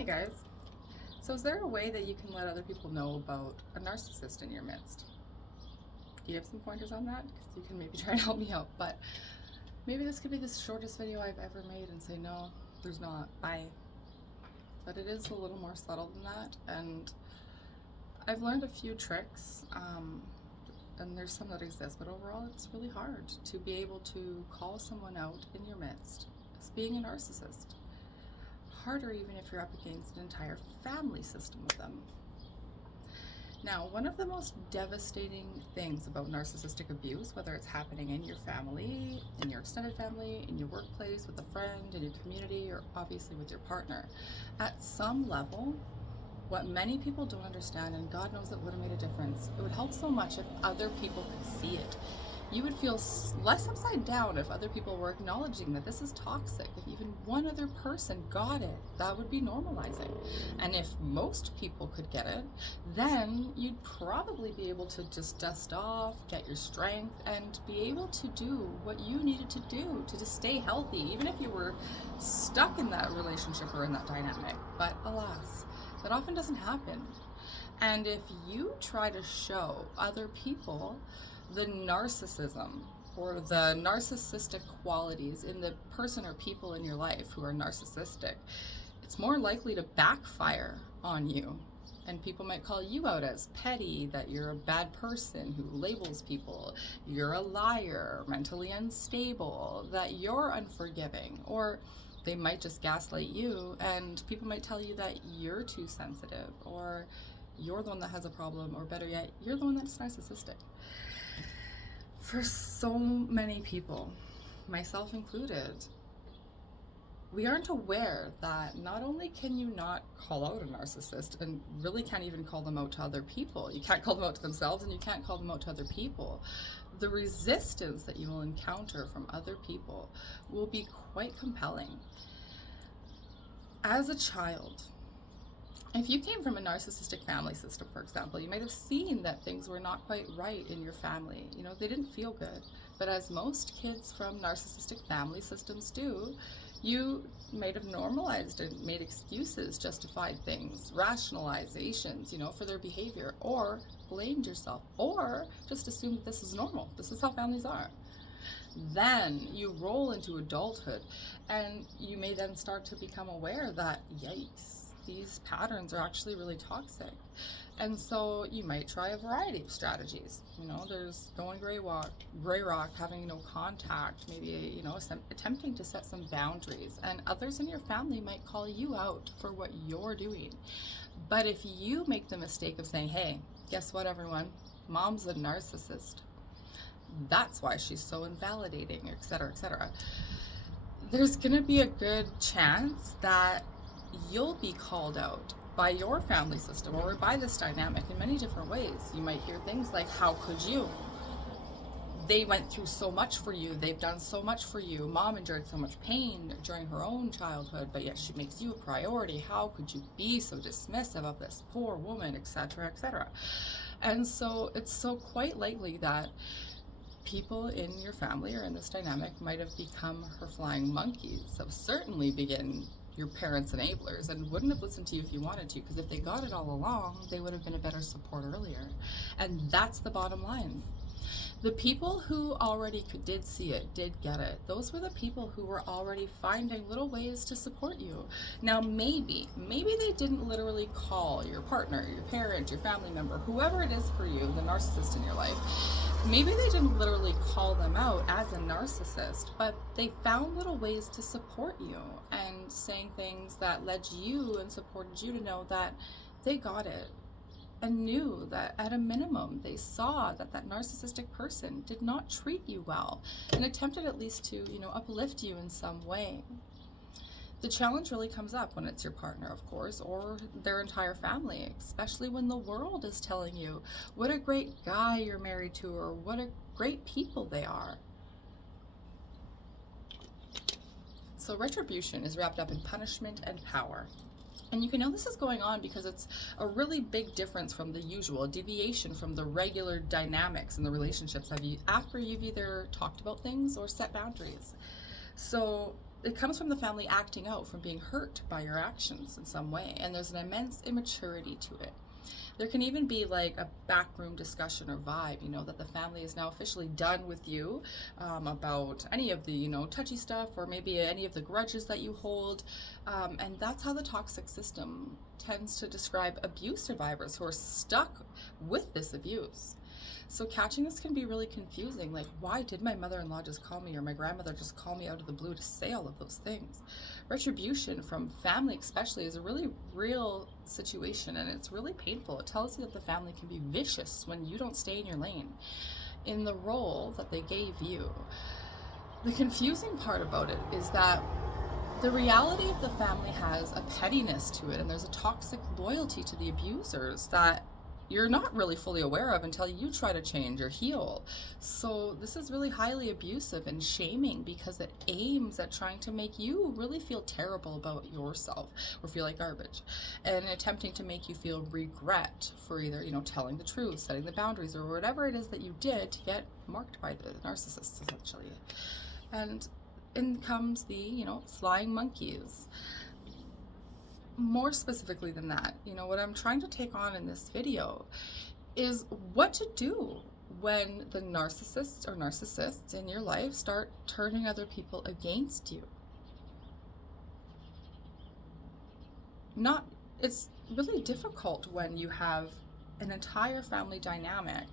Hey guys. So is there a way that you can let other people know about a narcissist in your midst? Do you have some pointers on that? Because you can maybe try and help me out. But maybe this could be the shortest video I've ever made and say, no, there's not. Bye. But it is a little more subtle than that. And I've learned a few tricks. And there's some that exist. But overall, it's really hard to be able to call someone out in your midst as being a narcissist. Harder even if you're up against an entire family system of them. Now, one of the most devastating things about narcissistic abuse, whether it's happening in your family, in your extended family, in your workplace, with a friend, in your community, or obviously with your partner, at some level, what many people don't understand, and God knows it would have made a difference, it would help so much if other people could see it. You would feel less upside down if other people were acknowledging that this is toxic. If even one other person got it, that would be normalizing. And if most people could get it, then you'd probably be able to just dust off, get your strength, and be able to do what you needed to do to just stay healthy, even if you were stuck in that relationship or in that dynamic. But alas, that often doesn't happen. And if you try to show other people the narcissism or the narcissistic qualities in the person or people in your life who are narcissistic, it's more likely to backfire on you. And people might call you out as petty, that you're a bad person who labels people, you're a liar, mentally unstable, that you're unforgiving, or they might just gaslight you and people might tell you that you're too sensitive, or you're the one that has a problem, or better yet, you're the one that's narcissistic. For so many people, myself included, we aren't aware that not only can you not call out a narcissist, and really can't even call them out to other people, you can't call them out to themselves and you can't call them out to other people. The resistance that you will encounter from other people will be quite compelling. As a child, if you came from a narcissistic family system, for example, you might have seen that things were not quite right in your family. You know, they didn't feel good. But as most kids from narcissistic family systems do, you might have normalized and made excuses, justified things, rationalizations, for their behavior, or blamed yourself, or just assumed that this is normal. This is how families are. Then you roll into adulthood, and you may then start to become aware that, yikes, these patterns are actually really toxic. And so you might try a variety of strategies. There's going gray rock, having no contact, maybe, attempting to set some boundaries. And others in your family might call you out for what you're doing. But if you make the mistake of saying, hey, guess what, everyone? Mom's a narcissist. That's why she's so invalidating, etc., there's going to be a good chance that you'll be called out by your family system or by this dynamic in many different ways. You might hear things like, how could you? They went through so much for you. They've done so much for you. Mom endured so much pain during her own childhood, but yet she makes you a priority. How could you be so dismissive of this poor woman, etc., etc.? And so it's so quite likely that people in your family or in this dynamic might have become her flying monkeys, have certainly been your parents' enablers, and wouldn't have listened to you if you wanted to, because if they got it all along, they would have been a better support earlier. And that's the bottom line. The people who already did see it, did get it, those were the people who were already finding little ways to support you. Now, maybe they didn't literally call your partner, your parent, your family member, whoever it is for you, the narcissist in your life, maybe they didn't literally call them out as a narcissist, but they found little ways to support you and saying things that led you and supported you to know that they got it, and knew that at a minimum they saw that that narcissistic person did not treat you well and attempted at least to, uplift you in some way. The challenge really comes up when it's your partner, of course, or their entire family, especially when the world is telling you what a great guy you're married to or what a great people they are. So retribution is wrapped up in punishment and power. And you can know this is going on because it's a really big difference from the usual, deviation from the regular dynamics in the relationships after you've either talked about things or set boundaries. So it comes from the family acting out, from being hurt by your actions in some way, and there's an immense immaturity to it. There can even be like a backroom discussion or vibe, you know, that the family is now officially done with you about any of the, you know, touchy stuff, or maybe any of the grudges that you hold. And that's how the toxic system tends to describe abuse survivors who are stuck with this abuse. So catching this can be really confusing. Like, why did my mother-in-law just call me, or my grandmother just call me out of the blue to say all of those things? Retribution from family especially is a really real situation, and it's really painful. It tells you that the family can be vicious when you don't stay in your lane, in the role that they gave you. The confusing part about it is that the reality of the family has a pettiness to it, and there's a toxic loyalty to the abusers that you're not really fully aware of until you try to change or heal. So this is really highly abusive and shaming, because it aims at trying to make you really feel terrible about yourself, or feel like garbage, and attempting to make you feel regret for either, you know, telling the truth, setting the boundaries, or whatever it is that you did to get marked by the narcissist, essentially. And in comes the, you know, flying monkeys. More specifically than that, you know, what I'm trying to take on in this video is what to do when the narcissist or narcissists in your life start turning other people against you. It's really difficult when you have an entire family dynamic,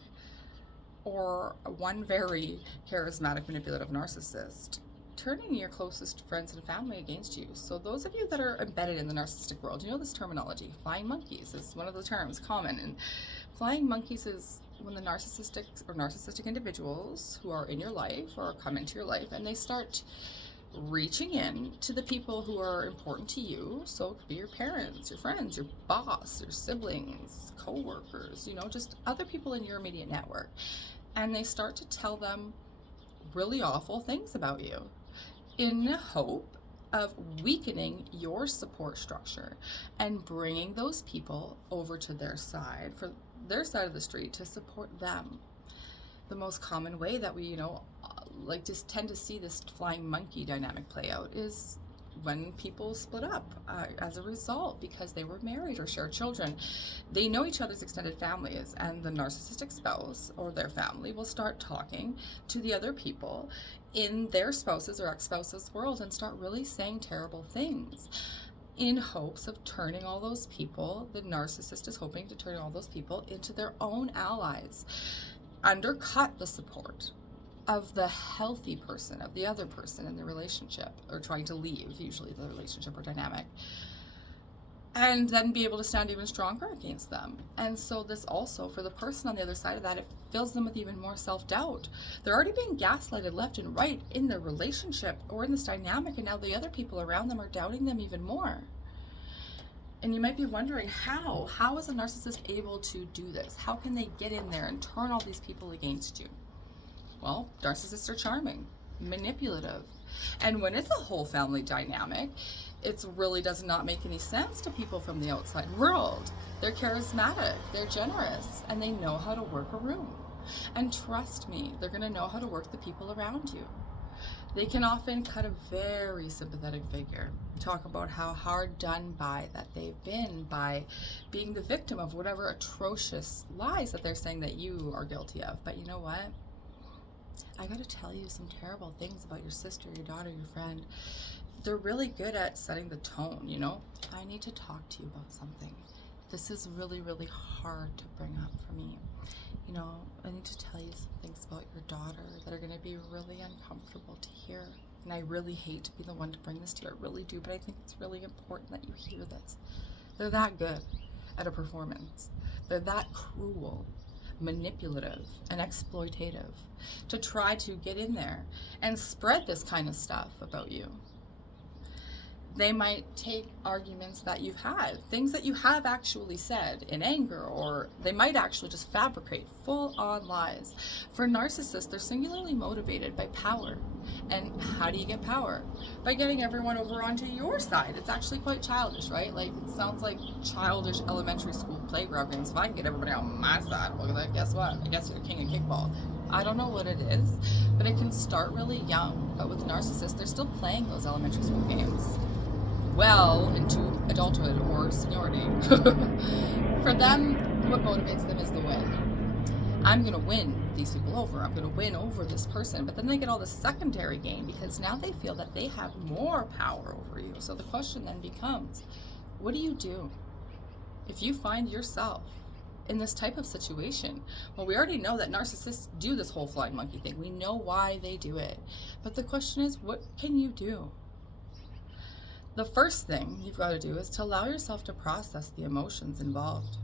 or one very charismatic, manipulative narcissist turning your closest friends and family against you. So those of you that are embedded in the narcissistic world, you know this terminology. Flying monkeys is one of the terms common. And flying monkeys is when the narcissistic individuals who are in your life or come into your life, and they start reaching in to the people who are important to you. So it could be your parents, your friends, your boss, your siblings, co-workers, you know, just other people in your immediate network. And they start to tell them really awful things about you, in the hope of weakening your support structure and bringing those people over to their side, for their side of the street, to support them. The most common way that we, you know, like just tend to see this flying monkey dynamic play out is when people split up as a result, because they were married or shared children. They know each other's extended families, and the narcissistic spouse or their family will start talking to the other people in their spouses or ex-spouses world and start really saying terrible things in hopes of turning all those people. The narcissist is hoping to turn all those people into their own allies, undercut the support of the healthy person, of the other person in the relationship, or trying to leave, usually the relationship or dynamic, and then be able to stand even stronger against them. And so this also, for the person on the other side of that, it fills them with even more self-doubt. They're already being gaslighted left and right in their relationship or in this dynamic, and now the other people around them are doubting them even more. And you might be wondering, how is a narcissist able to do this? How can they get in there and turn all these people against you? Well, narcissists are charming, manipulative. And when it's a whole family dynamic, it really does not make any sense to people from the outside world. They're charismatic, they're generous, and they know how to work a room. And trust me, they're going to know how to work the people around you. They can often cut a very sympathetic figure, talk about how hard done by that they've been by being the victim of whatever atrocious lies that they're saying that you are guilty of. But you know what? I gotta tell you some terrible things about your sister, your daughter, your friend. They're really good at setting the tone, you know? I need to talk to you about something. This is really, really hard to bring up for me. You know, I need to tell you some things about your daughter that are gonna be really uncomfortable to hear. And I really hate to be the one to bring this to you, I really do, but I think it's really important that you hear this. They're that good at a performance. They're that cruel, manipulative, and exploitative to try to get in there and spread this kind of stuff about you. They might take arguments that you've had, things that you have actually said in anger, or they might actually just fabricate full-on lies. For narcissists, they're singularly motivated by power. And how do you get power? By getting everyone over onto your side. It's actually quite childish, right? Like, it sounds like childish elementary school playground games. If I can get everybody on my side, well, then guess what? I guess you're the king of kickball. I don't know what it is, but it can start really young. But with narcissists, they're still playing those elementary school games well into adulthood or seniority. For them, what motivates them is the win. I'm going to win these people over. I'm going to win over this person. But then they get all the secondary gain because now they feel that they have more power over you. So the question then becomes, what do you do if you find yourself in this type of situation? Well, we already know that narcissists do this whole flying monkey thing. We know why they do it. But the question is, what can you do? The first thing you've got to do is to allow yourself to process the emotions involved.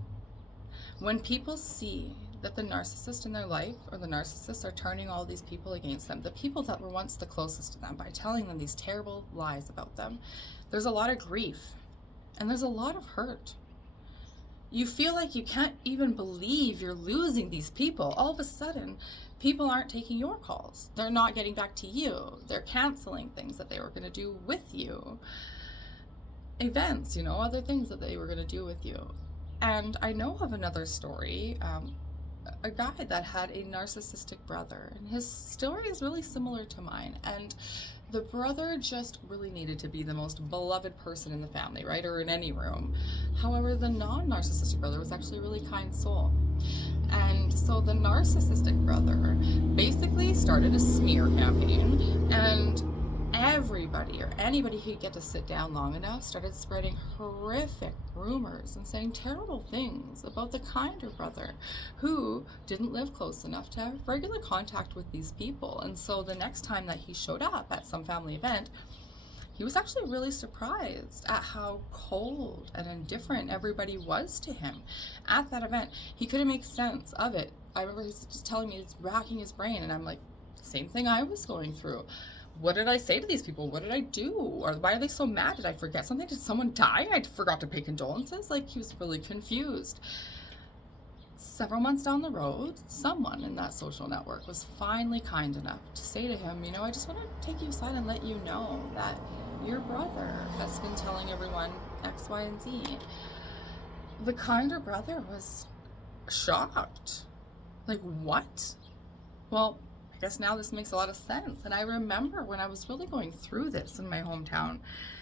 When people see that the narcissist in their life or the narcissists are turning all these people against them, the people that were once the closest to them, by telling them these terrible lies about them, there's a lot of grief and there's a lot of hurt. You feel like you can't even believe you're losing these people. All of a sudden, people aren't taking your calls. They're not getting back to you. They're canceling things that they were going to do with you. Events, other things that they were going to do with you. And I know of another story, a guy that had a narcissistic brother, and his story is really similar to mine. And the brother just really needed to be the most beloved person in the family, right? Or in any room. However, the non-narcissistic brother was actually a really kind soul. And so the narcissistic brother basically started a smear campaign, and everybody or anybody who could get to sit down long enough started spreading horrific rumors and saying terrible things about the kinder brother who didn't live close enough to have regular contact with these people. And so the next time that he showed up at some family event, he was actually really surprised at how cold and indifferent everybody was to him at that event. He couldn't make sense of it. I remember he was just telling me it's racking his brain, and I'm like, same thing I was going through. What did I say to these people? What did I do? Or why are they so mad? Did I forget something? Did someone die? I forgot to pay condolences? Like, he was really confused. Several months down the road, someone in that social network was finally kind enough to say to him, I just want to take you aside and let you know that your brother has been telling everyone X, Y, and Z. The kinder brother was shocked. Like, what? Well, I guess now this makes a lot of sense. And I remember when I was really going through this in my hometown,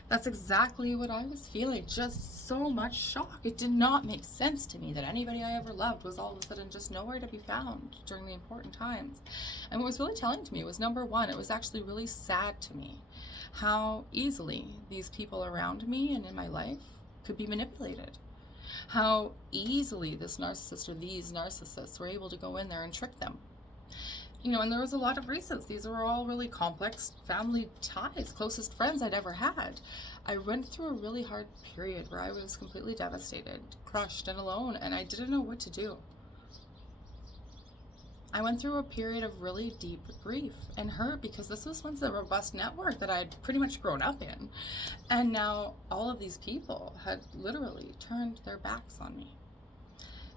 that's exactly what I was feeling. Just so much shock. It did not make sense to me that anybody I ever loved was all of a sudden just nowhere to be found during the important times. And what was really telling to me was, number one, it was actually really sad to me how easily these people around me and in my life could be manipulated. How easily this narcissist or these narcissists were able to go in there and trick them. And there was a lot of reasons. These were all really complex family ties, closest friends I'd ever had. I went through a really hard period where I was completely devastated, crushed, and alone, and I didn't know what to do. I went through a period of really deep grief and hurt because this was once a robust network that I'd pretty much grown up in. And now all of these people had literally turned their backs on me.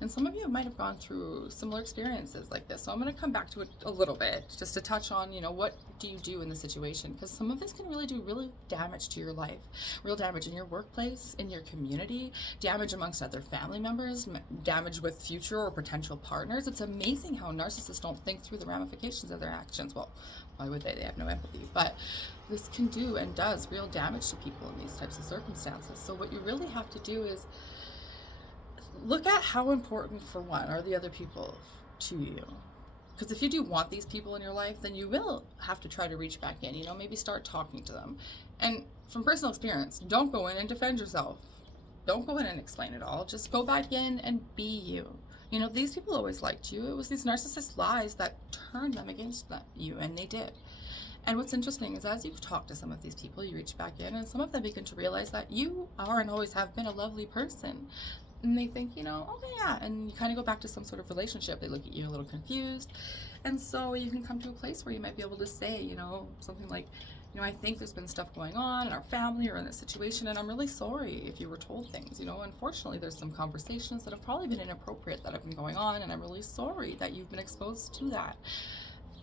And some of you might have gone through similar experiences like this. So I'm going to come back to it a little bit just to touch on, what do you do in this situation? Because some of this can really do damage to your life. Real damage in your workplace, in your community, damage amongst other family members, damage with future or potential partners. It's amazing how narcissists don't think through the ramifications of their actions. Well, why would they? They have no empathy. But this can do and does real damage to people in these types of circumstances. So what you really have to do is look at how important, for one, are the other people to you. Because if you do want these people in your life, then you will have to try to reach back in, maybe start talking to them. And from personal experience, don't go in and defend yourself. Don't go in and explain it all. Just go back in and be you. These people always liked you. It was these narcissist lies that turned them against you, and they did. And what's interesting is as you talk to some of these people, you reach back in, and some of them begin to realize that you are and always have been a lovely person. And they think, okay, yeah. And you kind of go back to some sort of relationship. They look at you a little confused. And so you can come to a place where you might be able to say, something like, I think there's been stuff going on in our family or in this situation, and I'm really sorry if you were told things. Unfortunately, there's some conversations that have probably been inappropriate that have been going on, and I'm really sorry that you've been exposed to that.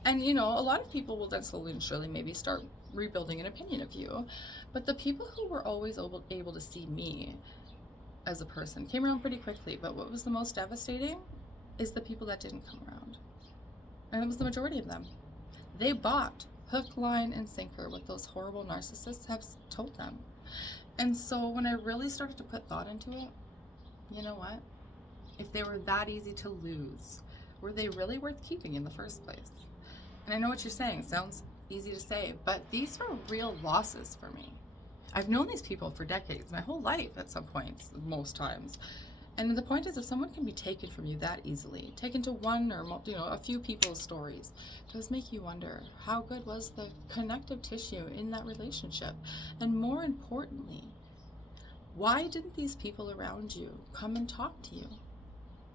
And, a lot of people will then slowly and surely maybe start rebuilding an opinion of you. But the people who were always able to see me as a person came around pretty quickly. But what was the most devastating is the people that didn't come around. And it was the majority of them. They bought hook, line, and sinker what those horrible narcissists have told them. And so when I really started to put thought into it, you know what? If they were that easy to lose, were they really worth keeping in the first place? And I know what you're saying. Sounds easy to say, but these were real losses for me. I've known these people for decades, my whole life at some points, most times. And the point is, if someone can be taken from you that easily, taken to one or a few people's stories, it does make you wonder, how good was the connective tissue in that relationship? And more importantly, why didn't these people around you come and talk to you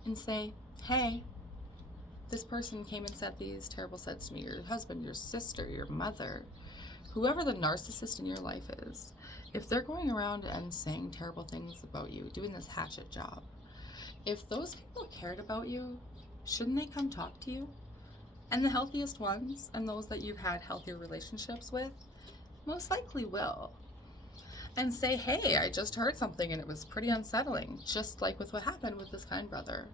and say, hey, this person came and said these terrible things to me, your husband, your sister, your mother, whoever the narcissist in your life is, if they're going around and saying terrible things about you, doing this hatchet job, if those people cared about you, shouldn't they come talk to you? And the healthiest ones, and those that you've had healthier relationships with, most likely will. And say, hey, I just heard something and it was pretty unsettling, just like with what happened with this kind brother.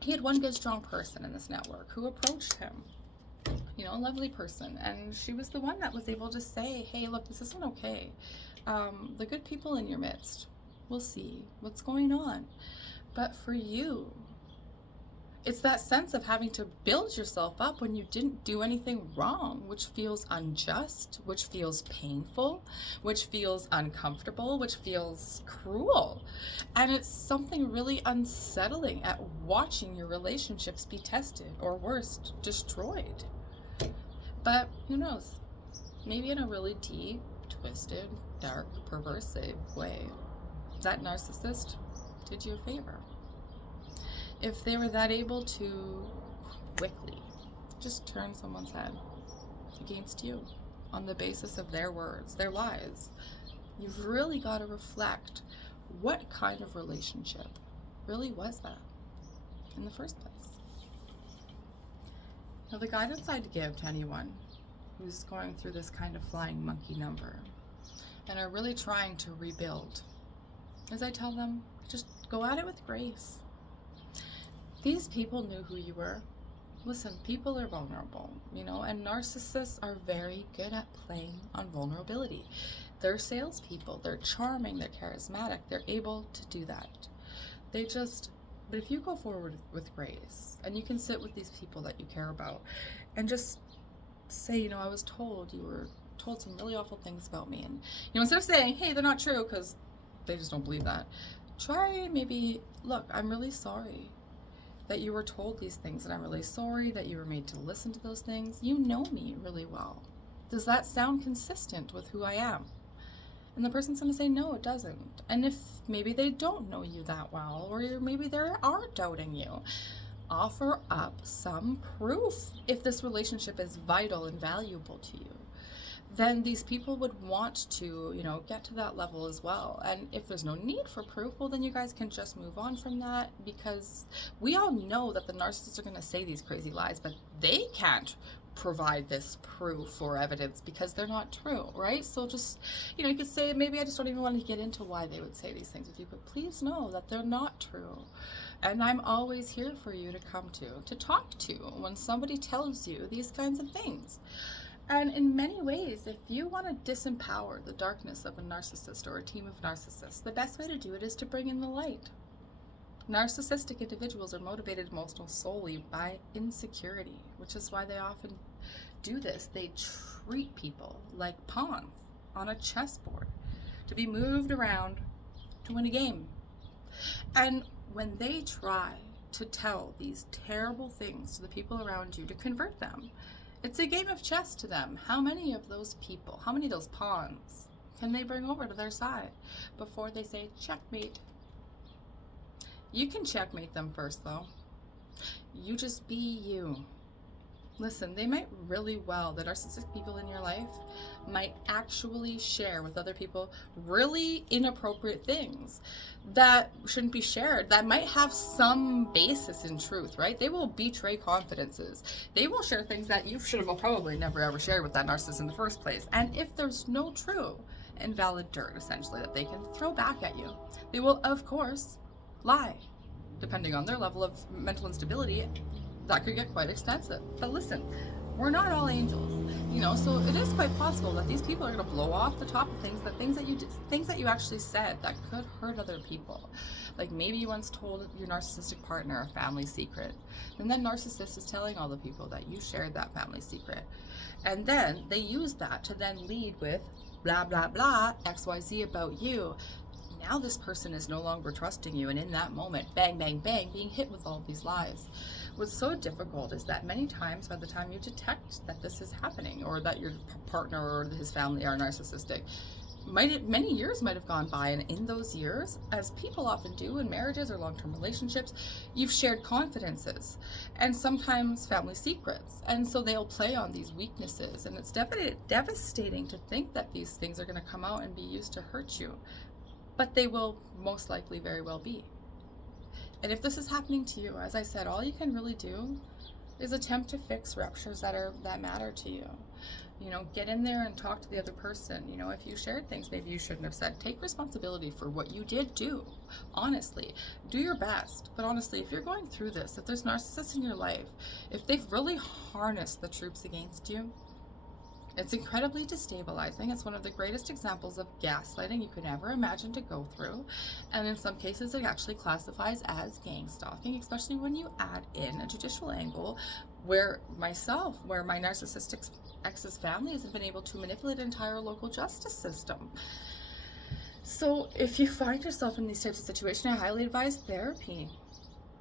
He had one good, strong person in this network who approached him, a lovely person, and she was the one that was able to say, hey, look, this isn't okay. The good people in your midst will see what's going on. But for you, it's that sense of having to build yourself up when you didn't do anything wrong, which feels unjust, which feels painful, which feels uncomfortable, which feels cruel. And it's something really unsettling at watching your relationships be tested, or worse, destroyed. But who knows? Maybe in a really deep, twisted, dark, perversive way, that narcissist did you a favor. If they were that able to quickly just turn someone's head against you on the basis of their words, their lies, you've really got to reflect, what kind of relationship really was that in the first place? Now, the guidance I'd give to anyone who's going through this kind of flying monkey number and are really trying to rebuild is I tell them, just go at it with grace. These people knew who you were. Listen, people are vulnerable, and narcissists are very good at playing on vulnerability. They're salespeople, they're charming, they're charismatic, they're able to do that. But if you go forward with grace, and you can sit with these people that you care about, and just say, I was told you were told some really awful things about me, and instead of saying, hey, they're not true, because they just don't believe that, try maybe, look, I'm really sorry that you were told these things, and I'm really sorry that you were made to listen to those things. You know me really well. Does that sound consistent with who I am? And the person's going to say, no, it doesn't. And if maybe they don't know you that well, or maybe they are doubting you, offer up some proof. If this relationship is vital and valuable to you, then these people would want to, get to that level as well. And if there's no need for proof, well, then you guys can just move on from that, because we all know that the narcissists are going to say these crazy lies, but they can't provide this proof or evidence because they're not true, right? So just, you could say, maybe I just don't even want to get into why they would say these things with you, but please know that they're not true. And I'm always here for you to come to talk to when somebody tells you these kinds of things. And in many ways, if you want to disempower the darkness of a narcissist or a team of narcissists, the best way to do it is to bring in the light. Narcissistic individuals are motivated most solely by insecurity, which is why they often do this. They treat people like pawns on a chessboard to be moved around to win a game. And when they try to tell these terrible things to the people around you to convert them, it's a game of chess to them. How many of those people, how many of those pawns can they bring over to their side before they say checkmate? You can checkmate them first, though. You just be you. Listen, they might really well, the narcissistic people in your life might actually share with other people really inappropriate things that shouldn't be shared, that might have some basis in truth, right? They will betray confidences. They will share things that you should have probably never ever shared with that narcissist in the first place. And if there's no true and valid dirt, essentially, that they can throw back at you, they will, of course, lie, depending on their level of mental instability, that could get quite extensive. But listen, we're not all angels, you know, so it is quite possible that these people are going to blow off the top of things that you actually said that could hurt other people. Like maybe you once told your narcissistic partner a family secret, and then narcissist is telling all the people that you shared that family secret, and then they use that to then lead with blah blah blah XYZ about you. Now this person is no longer trusting you, and in that moment, bang bang bang, being hit with all these lies. What's so difficult is that many times by the time you detect that this is happening, or that your partner or his family are narcissistic, many years might have gone by, and in those years, as people often do in marriages or long-term relationships, you've shared confidences and sometimes family secrets, and so they'll play on these weaknesses, and it's devastating to think that these things are going to come out and be used to hurt you, but they will most likely very well be. And if this is happening to you, as I said, all you can really do is attempt to fix ruptures that matter to you. You know, get in there and talk to the other person. You know, if you shared things maybe you shouldn't have said, take responsibility for what you did do. Honestly, do your best. But honestly, if you're going through this, if there's narcissists in your life, if they've really harnessed the troops against you, it's incredibly destabilizing. It's one of the greatest examples of gaslighting you could ever imagine to go through. And in some cases, it actually classifies as gang stalking, especially when you add in a judicial angle where my narcissistic ex's family hasn't been able to manipulate an entire local justice system. So if you find yourself in these types of situations, I highly advise therapy,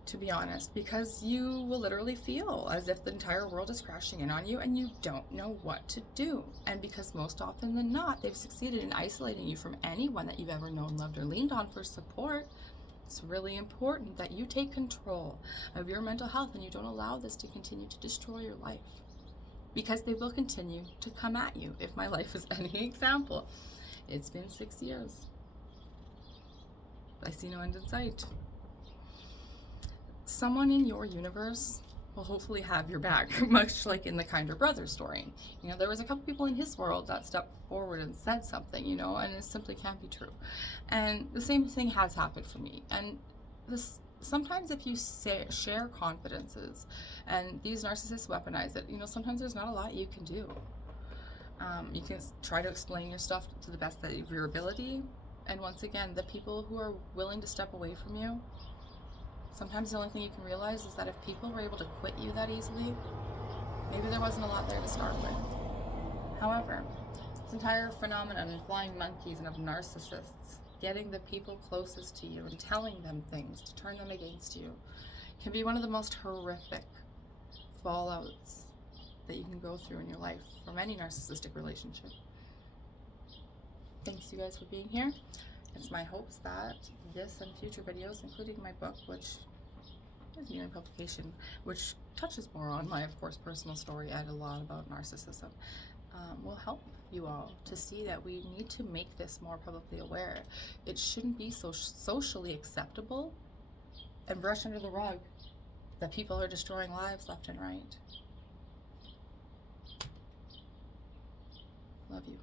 to be honest, because you will literally feel as if the entire world is crashing in on you and you don't know what to do. And because most often than not, they've succeeded in isolating you from anyone that you've ever known, loved, or leaned on for support, it's really important that you take control of your mental health and you don't allow this to continue to destroy your life, because they will continue to come at you. If my life is any example, it's been 6 years. I see no end in sight. Someone in your universe will hopefully have your back, much like in the Kinder Brothers story. You know, there was a couple people in his world that stepped forward and said something, you know, and it simply can't be true. And the same thing has happened for me. And this sometimes if you share confidences and these narcissists weaponize it, you know, sometimes there's not a lot you can do. You can try to explain your stuff to the best of your ability. And once again, the people who are willing to step away from you, sometimes the only thing you can realize is that if people were able to quit you that easily, maybe there wasn't a lot there to start with. However, this entire phenomenon of flying monkeys and of narcissists getting the people closest to you and telling them things to turn them against you can be one of the most horrific fallouts that you can go through in your life from any narcissistic relationship. Thanks you guys for being here. It's my hopes that this and future videos, including my book, which is nearing publication, which touches more on my, of course, personal story and a lot about narcissism, will help you all to see that we need to make this more publicly aware. It shouldn't be so socially acceptable and brushed under the rug that people are destroying lives left and right. Love you.